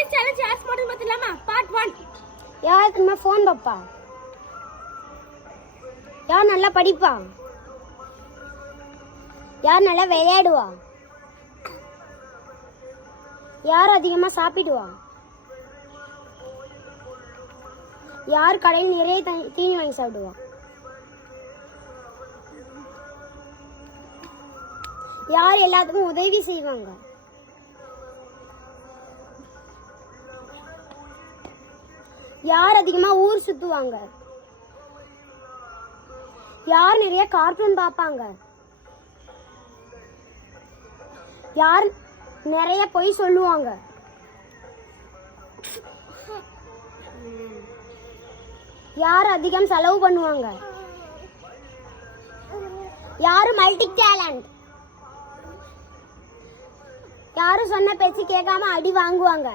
Friends challenge as model பார்த்தலாமா part 1. யார் நம்ம ஃபோன் பாப்பா? யார் நல்லா படிப்பா? யார் நல்லா விளையாடுவா? யார் அதிகமா சாப்பிடுவா? யார் கடையில் நிறைய தீனி வாங்கி சாப்பிடுவா? யார் எல்லாத்துக்கும் உதவி செய்வாங்க? யார் அதிகமா ஊர் சுத்துவாங்க? யார் நிறைய கார்ட்டூன் பார்ப்பாங்க? யார் நிறைய பொய் சொல்லுவாங்க? யார் அதிகம் செலவு பண்ணுவாங்க? யாரு மல்டி டேலண்ட்? யாரு சொன்ன பேச்சு கேட்காம அடி வாங்குவாங்க?